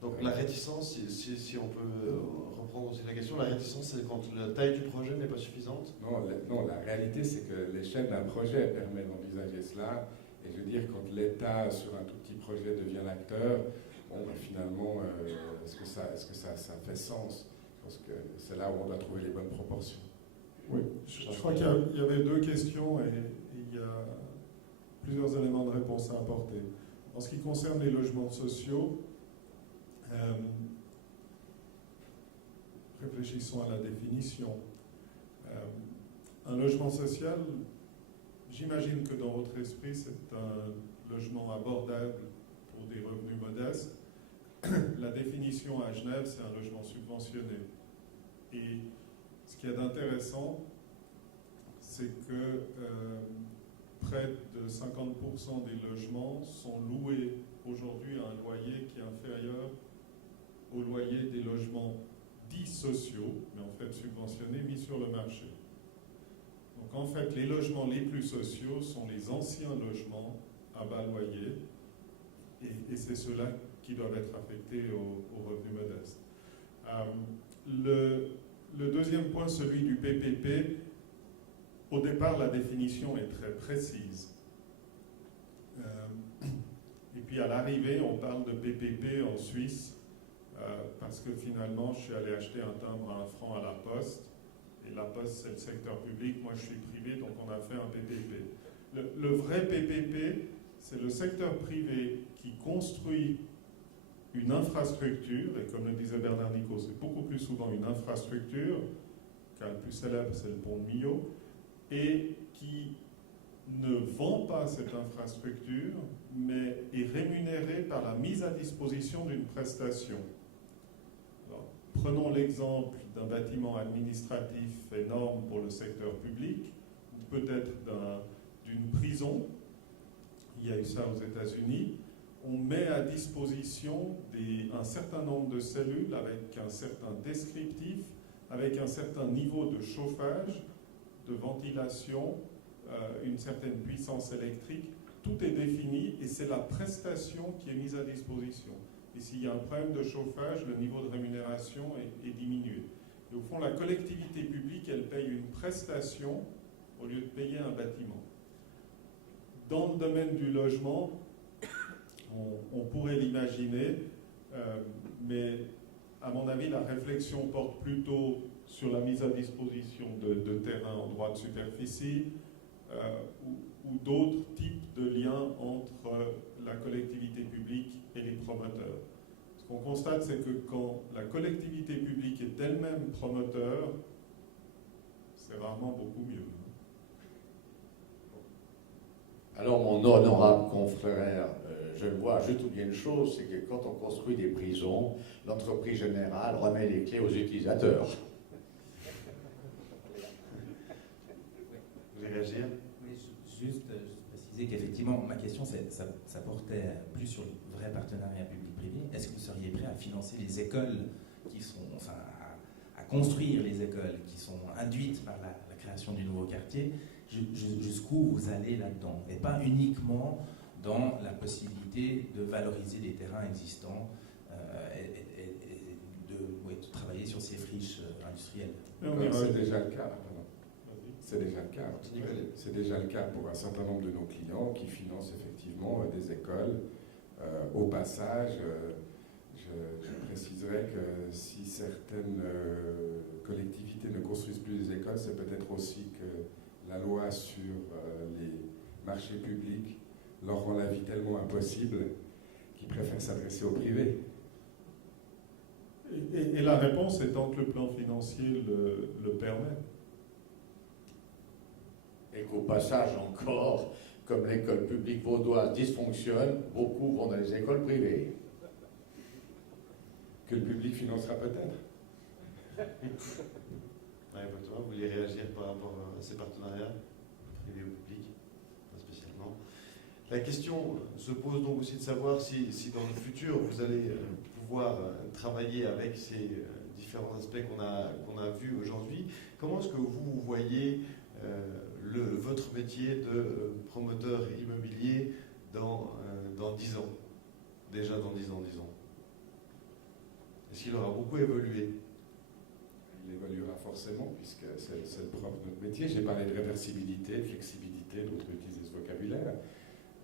Donc la réticence, si on peut reprendre aussi la question, la réticence c'est quand la taille du projet n'est pas suffisante? Non, la réalité c'est que l'échelle d'un projet permet d'envisager cela. Et je veux dire, quand l'État sur un tout petit projet devient l'acteur, bon, ben, finalement, est-ce que ça fait sens? Je pense que c'est là où on doit trouver les bonnes proportions. Oui, je crois qu'il y avait deux questions et il y a plusieurs éléments de réponse à apporter. En ce qui concerne les logements sociaux, réfléchissons à la définition. Un logement social, j'imagine que dans votre esprit, c'est un logement abordable pour des revenus modestes. La définition à Genève, c'est un logement subventionné. Et ce qu'il y a d'intéressant, c'est que près de 50% des logements sont loués aujourd'hui à un loyer qui est inférieur au loyer des logements dits sociaux, mais en fait subventionnés, mis sur le marché. Donc en fait, les logements les plus sociaux sont les anciens logements à bas loyer, et c'est ceux-là qui doivent être affectés aux revenus modestes. Le deuxième point, celui du PPP, au départ, la définition est très précise. Et puis à l'arrivée, on parle de PPP en Suisse, parce que finalement, je suis allé acheter un timbre à 1 franc à la Poste, et la Poste, c'est le secteur public, moi je suis privé, donc on a fait un PPP. Le vrai PPP, c'est le secteur privé qui construit une infrastructure, et comme le disait Bernard Nicot, c'est beaucoup plus souvent une infrastructure, car le plus célèbre, c'est le pont de Millau, et qui ne vend pas cette infrastructure, mais est rémunéré par la mise à disposition d'une prestation. Alors, prenons l'exemple d'un bâtiment administratif énorme pour le secteur public, ou peut-être d'une prison. Il y a eu ça aux États-Unis. On met à disposition un certain nombre de cellules avec un certain descriptif, avec un certain niveau de chauffage, de ventilation, une certaine puissance électrique. Tout est défini et c'est la prestation qui est mise à disposition. Et s'il y a un problème de chauffage, le niveau de rémunération est diminué. Et au fond, la collectivité publique, elle paye une prestation au lieu de payer un bâtiment. Dans le domaine du logement, on pourrait l'imaginer, mais à mon avis, la réflexion porte plutôt sur la mise à disposition de terrains en droit de superficie ou d'autres types de liens entre la collectivité publique et les promoteurs. Ce qu'on constate, c'est que quand la collectivité publique est elle-même promoteur, c'est rarement beaucoup mieux. Alors, mon honorable confrère, je le vois juste oublier une chose, c'est que quand on construit des prisons, l'entreprise générale remet les clés aux utilisateurs. Vous voulez réagir? Oui, juste préciser qu'effectivement, ma question, ça portait plus sur le vrai partenariat public-privé. Est-ce que vous seriez prêt à financer les écoles qui sont, enfin, à construire les écoles qui sont induites par la création du nouveau quartier, jusqu'où vous allez là-dedans, et pas uniquement dans la possibilité de valoriser les terrains existants et de travailler sur ces friches industrielles. C'est déjà le cas. C'est déjà le cas. C'est déjà le cas pour un certain nombre de nos clients qui financent effectivement des écoles. Au passage, je préciserai que si certaines collectivités ne construisent plus des écoles, c'est peut-être aussi que la loi sur les marchés publics leur rend la vie tellement impossible qu'ils préfèrent s'adresser au privé. Et la réponse étant que le plan financier le permet. Et qu'au passage encore, comme l'école publique vaudoise dysfonctionne, beaucoup vont dans les écoles privées. Que le public financera peut-être. Vous voulez réagir par rapport à ces partenariats, privé ou public, pas spécialement. La question se pose donc aussi de savoir si dans le futur, vous allez pouvoir travailler avec ces différents aspects qu'on a vus aujourd'hui. Comment est-ce que vous voyez votre métier de promoteur immobilier dans 10 ans? Déjà dans 10 ans, disons. Est-ce qu'il aura beaucoup évolué? Il évoluera forcément, puisque c'est le propre de notre métier. J'ai parlé de réversibilité, de flexibilité, d'autres utilisent ce vocabulaire.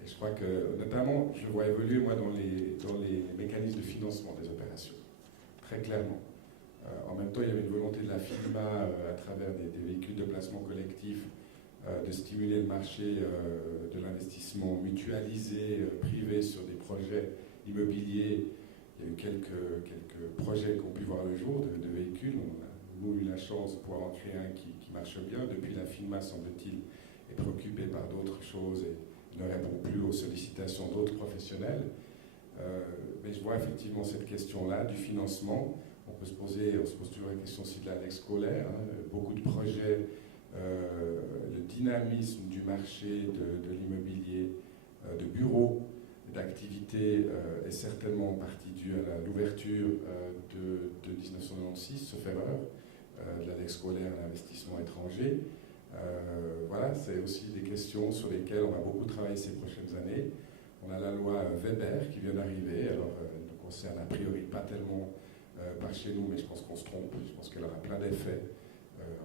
Et je crois que, notamment, je vois évoluer, moi, dans les mécanismes de financement des opérations, très clairement. En même temps, il y avait une volonté de la FINMA, à travers des véhicules de placement collectif, de stimuler le marché de l'investissement mutualisé, privé, sur des projets immobiliers. Il y a eu quelques projets qui ont pu voir le jour de véhicules. On a, nous, eu la chance de pouvoir en créer un qui marche bien. Depuis, la FINMA, semble-t-il, est préoccupée par d'autres choses et ne répond plus aux sollicitations d'autres professionnels. Mais je vois effectivement cette question-là du financement. On se pose toujours la question aussi de l'annexe scolaire. Beaucoup de projets, le dynamisme du marché de l'immobilier, de bureaux, d'activité est certainement en partie dû à l'ouverture de 1996, sauf erreur, de l'annexe scolaire à l'investissement étranger. Voilà, c'est aussi des questions sur lesquelles on va beaucoup travailler ces prochaines années. On a la loi Weber qui vient d'arriver, alors elle ne concerne a priori pas tellement par chez nous, mais je pense qu'on se trompe, je pense qu'elle aura plein d'effets,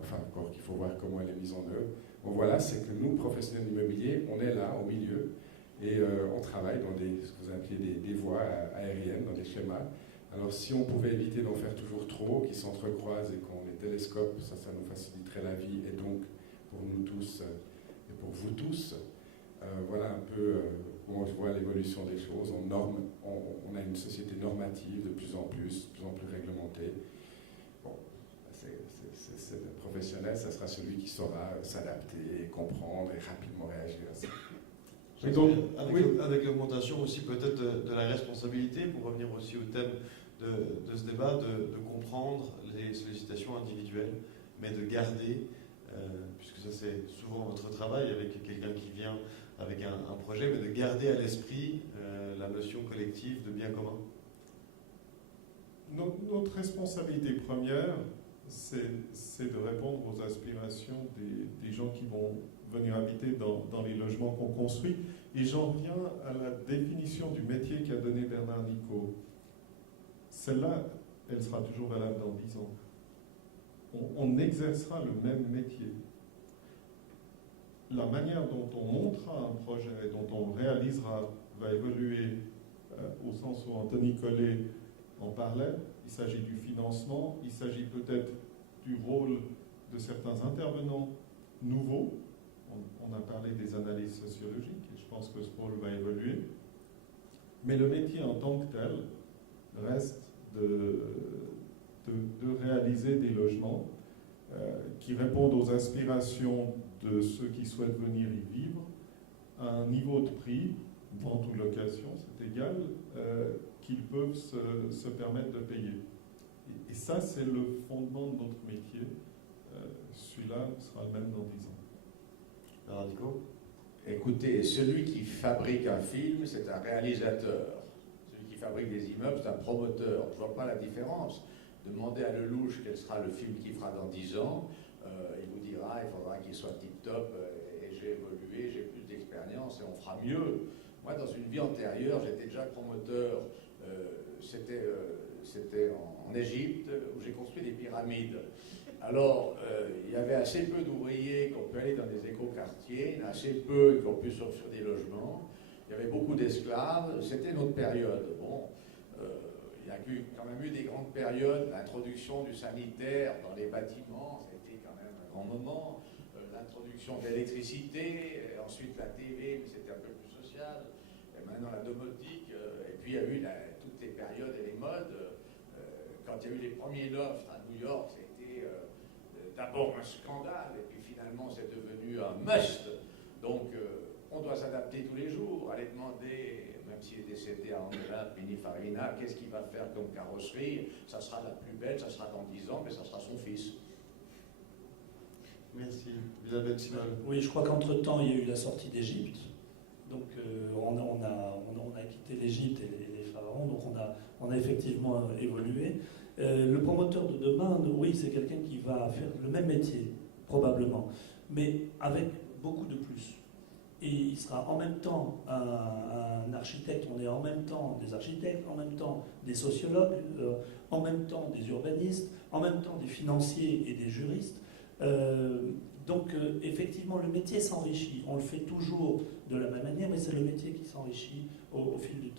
enfin encore qu'il faut voir comment elle est mise en œuvre. Bon voilà, c'est que nous, professionnels d'immobilier, on est là, au milieu, et on travaille dans ce que vous appelez des voies aériennes, dans des schémas. Alors si on pouvait éviter d'en faire toujours trop, qu'ils s'entrecroisent et qu'on les télescope, ça nous faciliterait la vie, et donc pour nous tous et pour vous tous, voilà un peu comment je vois l'évolution des choses. On a une société normative de plus en plus réglementée. Bon, c'est le professionnel, ça sera celui qui saura s'adapter, comprendre et rapidement réagir à ça. Et donc, avec l'augmentation aussi peut-être de la responsabilité, pour revenir aussi au thème de ce débat, de comprendre les sollicitations individuelles, mais de garder, puisque ça c'est souvent votre travail avec quelqu'un qui vient avec un projet, mais de garder à l'esprit la notion collective de bien commun. Notre responsabilité première, c'est de répondre aux aspirations des gens qui vont venir habiter dans les logements qu'on construit. Et j'en viens à la définition du métier qu'a donné Bernard Nicot. Celle-là, elle sera toujours valable dans 10 ans. On exercera le même métier. La manière dont on montera un projet et dont on le réalisera va évoluer au sens où Anthony Collet en parlait. Il s'agit du financement, il s'agit peut-être du rôle de certains intervenants nouveaux. On a parlé des analyses sociologiques et je pense que ce rôle va évoluer. Mais le métier en tant que tel reste de réaliser des logements qui répondent aux aspirations de ceux qui souhaitent venir y vivre à un niveau de prix, vente ou location, c'est égal, qu'ils peuvent se permettre de payer. Et ça, c'est le fondement de notre métier. Celui-là sera le même dans 10 ans. Alors, Nico ? Écoutez, celui qui fabrique un film, c'est un réalisateur. Celui qui fabrique des immeubles, c'est un promoteur. Je ne vois pas la différence. Demandez à Lelouch quel sera le film qu'il fera dans 10 ans. Il vous dira il faudra qu'il soit tip-top et j'ai évolué, j'ai plus d'expérience et on fera mieux. Moi, dans une vie antérieure, j'étais déjà promoteur. C'était en Égypte où j'ai construit des pyramides. Alors, il y avait assez peu d'ouvriers qui ont pu aller dans des écoquartiers, il y en a assez peu qui ont pu sortir des logements. Il y avait beaucoup d'esclaves. C'était notre période. Bon, il y a quand même eu des grandes périodes. L'introduction du sanitaire dans les bâtiments, c'était quand même un grand moment. L'introduction de l'électricité, ensuite la TV, mais c'était un peu plus social. Et maintenant la domotique. Et puis il y a eu toutes les périodes et les modes. Quand il y a eu les premiers lofts à New York, c'était d'abord un scandale, et puis finalement c'est devenu un must. Donc on doit s'adapter tous les jours, aller demander, même s'il est décédé à Angela Pininfarina, qu'est-ce qu'il va faire comme carrosserie. Ça sera la plus belle, ça sera dans 10 ans, mais ça sera son fils. Merci. Isabelle Simon. Oui, je crois qu'entre-temps, il y a eu la sortie d'Égypte. Donc on a quitté l'Égypte et les pharaons, donc on a effectivement évolué. Le promoteur de demain, oui, c'est quelqu'un qui va faire le même métier, probablement, mais avec beaucoup de plus. et il sera en même temps un architecte, on est en même temps des architectes, en même temps des sociologues, en même temps des urbanistes, en même temps des financiers et des juristes. Donc effectivement, le métier s'enrichit. On le fait toujours de la même manière, mais c'est le métier qui s'enrichit au fil du temps.